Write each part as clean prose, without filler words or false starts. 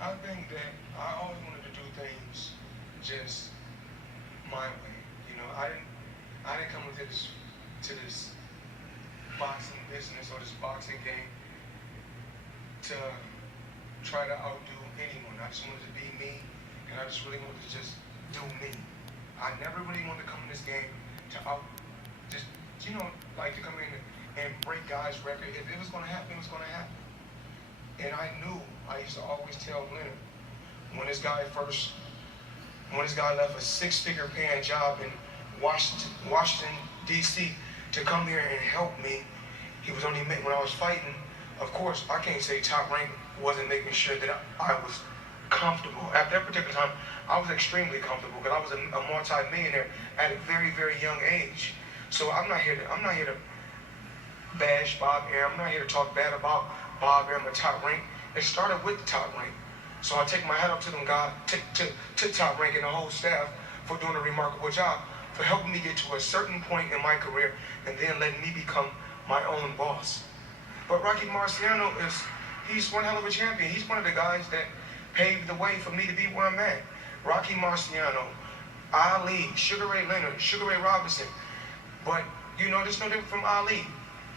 I think that I always wanted to do things just my way. I didn't come into this boxing business or this boxing game to try to outdo anyone. I just wanted to be me, and I just really wanted to just do me. I never really wanted to come in this game to just, like to come in and break guys' record. If it was going to happen, it was going to happen. And I used to always tell Leonard, when this guy left a six-figure paying job in Washington, D.C. to come here and help me, he was only when I was fighting. Of course, I can't say Top Rank wasn't making sure that I was comfortable. At that particular time, I was extremely comfortable because I was a multi-millionaire at a very, very young age. So I'm not here to bash Bob Arum. I'm not here to talk bad about Bob Arum or Top Rank. It started with the Top Rank. So I take my hat up to them guys, to Top Rank and the whole staff for doing a remarkable job, for helping me get to a certain point in my career and then letting me become my own boss. But Rocky Marciano he's one hell of a champion. He's one of the guys that paved the way for me to be where I'm at. Rocky Marciano, Ali, Sugar Ray Leonard, Sugar Ray Robinson. But, there's no different from Ali.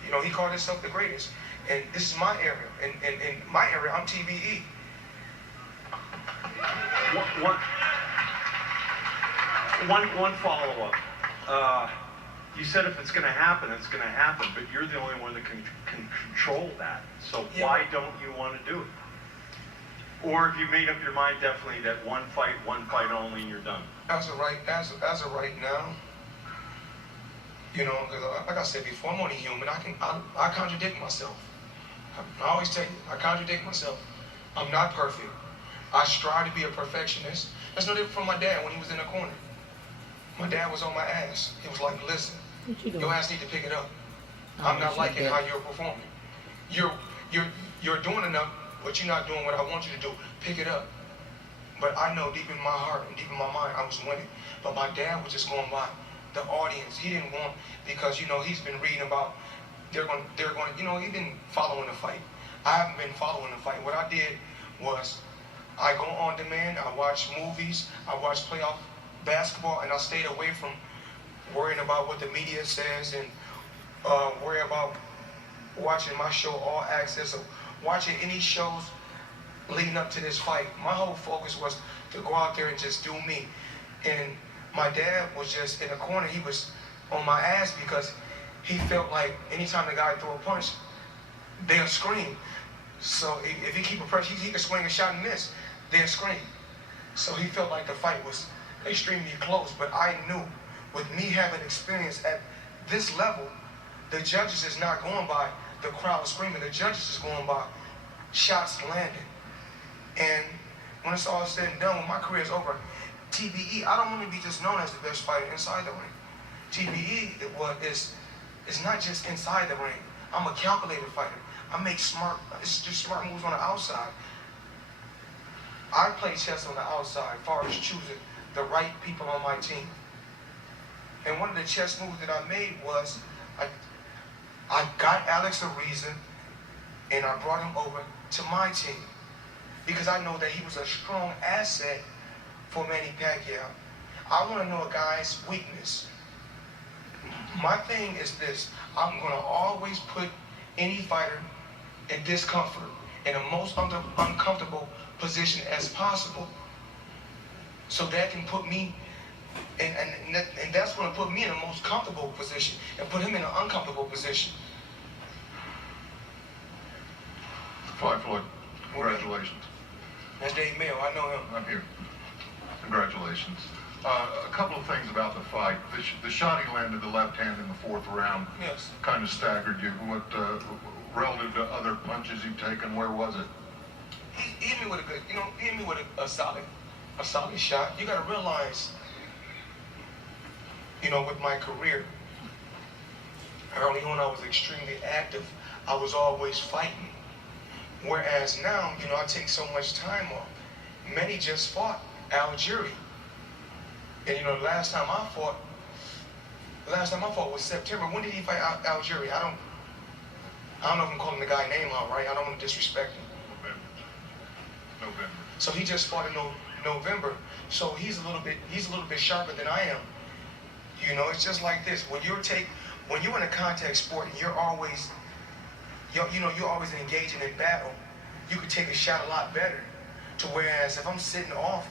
He called himself the greatest. And this is my area. And in my area, I'm TBE. One follow-up. You said if it's going to happen, it's going to happen, but you're the only one that can control that. So Yeah. Why don't you want to do it? Or have you made up your mind definitely that one fight only, and you're done? As of right now, because like I said before, I'm only human. I contradict myself. I always tell you, I contradict myself. I'm not perfect. I strive to be a perfectionist. That's no different from my dad when he was in the corner. My dad was on my ass. He was like, listen, your ass need to pick it up. I'm not liking how you're performing. You're doing enough, but you're not doing what I want you to do. Pick it up. But I know deep in my heart and deep in my mind, I was winning. But my dad was just going by the audience. He didn't want, because, he's been reading about, they're going, he's been following the fight. I haven't been following the fight. What I did was, I go on demand, I watch movies, I watch playoff basketball, and I stayed away from worrying about what the media says and worry about watching my show All Access or watching any shows leading up to this fight. My whole focus was to go out there and just do me. And my dad was just in the corner. He was on my ass because he felt like anytime the guy threw a punch, they'll scream. So if he keep a pressure, he could swing a shot and miss. They'll scream. So he felt like the fight was extremely close. But I knew, with me having experience at this level, the judges is not going by the crowd screaming. The judges is going by shots landing. And when it's all said and done, when my career is over, TBE, I don't want to be just known as the best fighter inside the ring. TBE is not just inside the ring. I'm a calculated fighter. I make it's just smart moves on the outside. I play chess on the outside as far as choosing the right people on my team. And one of the chess moves that I made was, I got Alex a reason, and I brought him over to my team. Because I know that he was a strong asset for Manny Pacquiao. I want to know a guy's weakness. My thing is this: I'm going to always put any fighter in discomfort, in the most uncomfortable position as possible. So that can put me, and that's going to put me in the most comfortable position and put him in an uncomfortable position. Floyd, congratulations. That's Dave Mayo. I know him. I'm here. Congratulations. A couple of things about the fight. The shot he landed, the left hand in the fourth round, Yes. kind of staggered you. What, relative to other punches you've taken, where was it? He hit me with a good, he hit me with a solid shot. You got to realize, with my career, early on I was extremely active. I was always fighting. Whereas now, I take so much time off. Many just fought Algeria. And the last time I fought was September. When did he fight Algeria? I don't know if I'm calling the guy name out right. I don't want to disrespect him. November. So he just fought in November. So he's a little bit sharper than I am. You know, it's just like this. When you're in a contact sport and you're always engaging in battle, you could take a shot a lot better. To whereas if I'm sitting off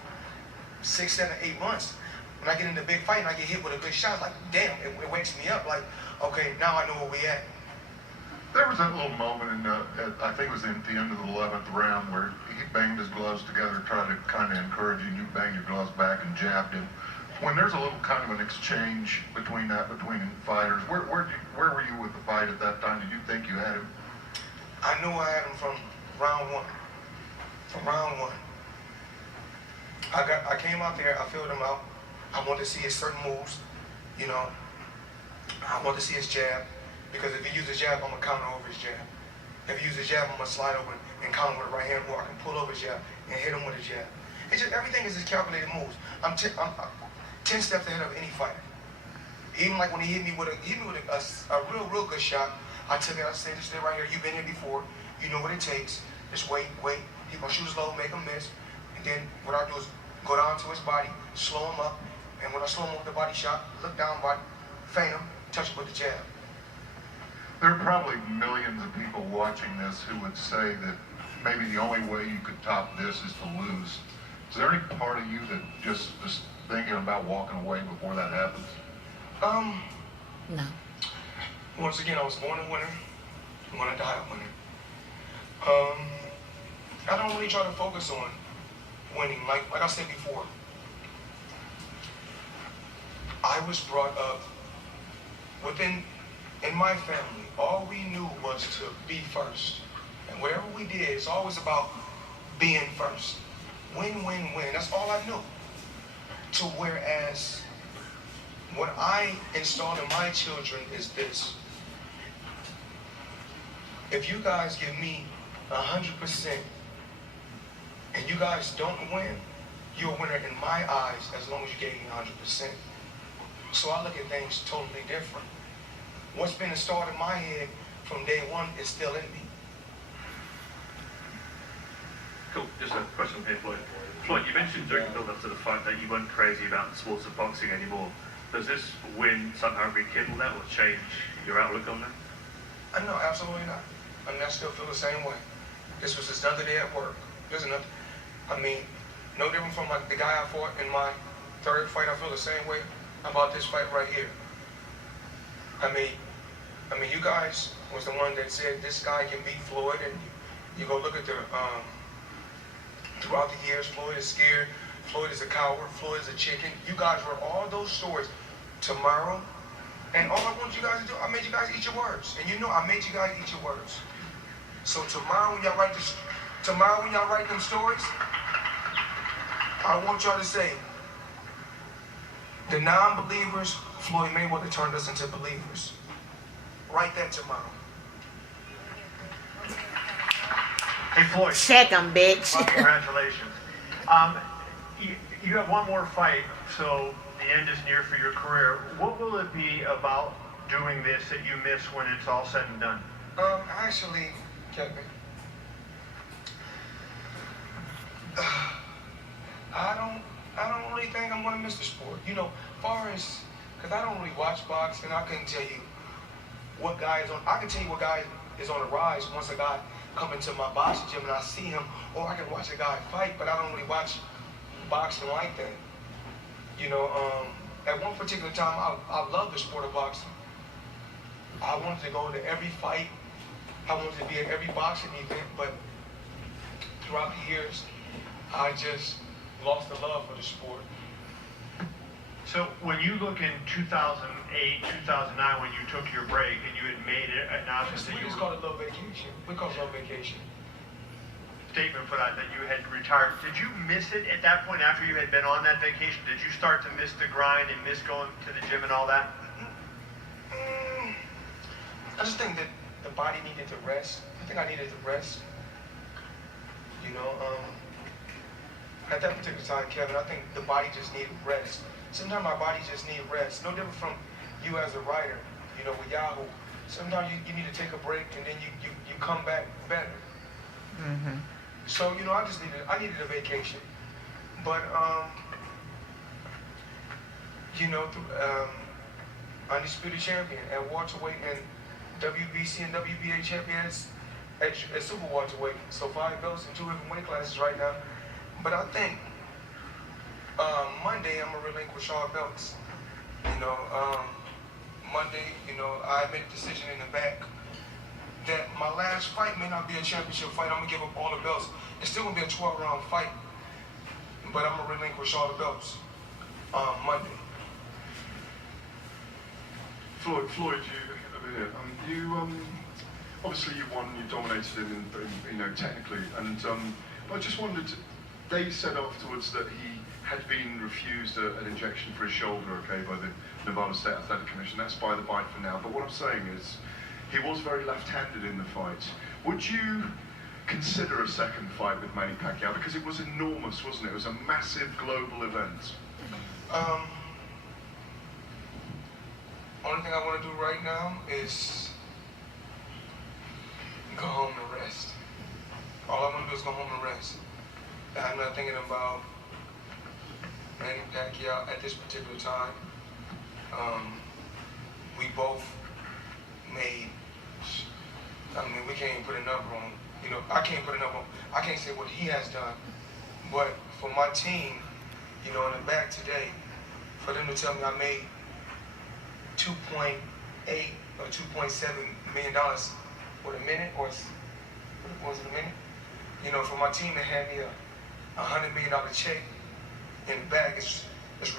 6, 7, 8 months, when I get in the big fight and I get hit with a good shot, it's like, damn, it wakes me up. Like, okay, now I know where we at. There was that little moment I think it was at the end of the 11th round where he banged his gloves together, tried to kind of encourage you, and you banged your gloves back and jabbed him. When there's a little kind of an exchange between fighters, where were you with the fight at that time? Did you think you had him? I knew I had him from round one. From round one. I came out there, I filled him out. I wanted to see his certain moves, you know. I wanted to see his jab, because if he uses jab, I'm going to counter over his jab. If he uses jab, I'm going to slide over and counter with a right hand, or I can pull over his jab and hit him with a jab. It's just, everything is just calculated moves. I'm 10 steps ahead of any fighter. Even like when he hit me with a real good shot, I took it, I said, just stay right here. You've been here before. You know what it takes. Just wait. He's going to shoot his low, make him miss. And then what I do is go down to his body, slow him up. And when I slow him with the body shot, look down body, feint him, touch him with the jab. There are probably millions of people watching this who would say that maybe the only way you could top this is to lose. Is there any part of you that just is thinking about walking away before that happens? No. Once again, I was born a winner. I'm going to die a winner. I don't really try to focus on winning. Like I said before, I was brought up in my family, all we knew was to be first. And whatever we did, it's always about being first. Win, win, win. That's all I knew. To whereas what I installed in my children is this. If you guys give me 100% and you guys don't win, you're a winner in my eyes as long as you gave me 100%. So I look at things totally different. What's been installed in my head from day one is still in me. Cool. Just a question here, Floyd. Floyd, you mentioned during the build-up to the fight that you weren't crazy about the sports of boxing anymore. Does this win somehow rekindle that or change your outlook on that? No, absolutely not. I mean, I still feel the same way. This was just another day at work. There's another. I mean, no different from like the guy I fought in my third fight. I feel the same way about this fight right here. I mean, you guys was the one that said this guy can beat Floyd, and you go look at the throughout the years, Floyd is scared, Floyd is a coward, Floyd is a chicken. You guys were all those stories. Tomorrow, and all I want you guys to do, I made you guys eat your words, and you know I made you guys eat your words. So tomorrow when y'all write them stories, I want y'all to say, the non-believers, Floyd Mayweather turned us into believers. Write that tomorrow. Hey, Floyd. Check them, bitch. Well, congratulations. You have one more fight, so the end is near for your career. What will it be about doing this that you miss when it's all said and done? Actually, Kevin, I don't really think I'm gonna miss the sport. You know, far as, cause I don't really watch boxing. I couldn't tell you what guy is on. I can tell you what guy is on the rise once a guy come into my boxing gym and I see him, or I can watch a guy fight, but I don't really watch boxing like that. You know, at one particular time, I loved the sport of boxing. I wanted to go to every fight. I wanted to be at every boxing event, but throughout the years, I just lost the love for the sport. So when you look in 2008, 2009, when you took your break and you had made an announcement that We you just were... call it love vacation. We call it love vacation. Statement for that you had retired. Did you miss it at that point after you had been on that vacation? Did you start to miss the grind and miss going to the gym and all that? I just think that the body needed to rest. I think I needed to rest. You know, at that particular time, Kevin, I think the body just needed rest. Sometimes my body just needs rest. No different from you as a writer, you know, with Yahoo. Sometimes you need to take a break and then you come back better. Mm-hmm. So, you know, I needed a vacation. But, you know, undisputed champion at welterweight and WBC and WBA champions at super welterweight. So 5 belts in 2 different weight classes right now. But I think Monday I'm gonna relinquish all belts. You know, Monday, you know, I made a decision in the back that my last fight may not be a championship fight. I'm gonna give up all the belts. It's still gonna be a 12-round fight, but I'm gonna relinquish all the belts Monday. Floyd, you over here. Obviously you won, you dominated him, you know, technically, and I just wondered. They said afterwards that he had been refused an injection for his shoulder, okay, by the Nevada State Athletic Commission. That's by the by for now. But what I'm saying is, he was very left-handed in the fight. Would you consider a second fight with Manny Pacquiao? Because it was enormous, wasn't it? It was a massive global event. Only thing I want to do right now is go home and rest. All I want to do is go home and rest. I'm not thinking about Manny Pacquiao at this particular time. We both made, I mean, we can't even put a number on, you know, I can't put a number on, I can't say what he has done, but for my team, you know, in the back today, for them to tell me I made $2.8 or $2.7 million with a minute, or was it a minute? You know, for my team to hand me a $100 million check in the bag is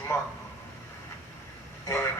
remarkable. And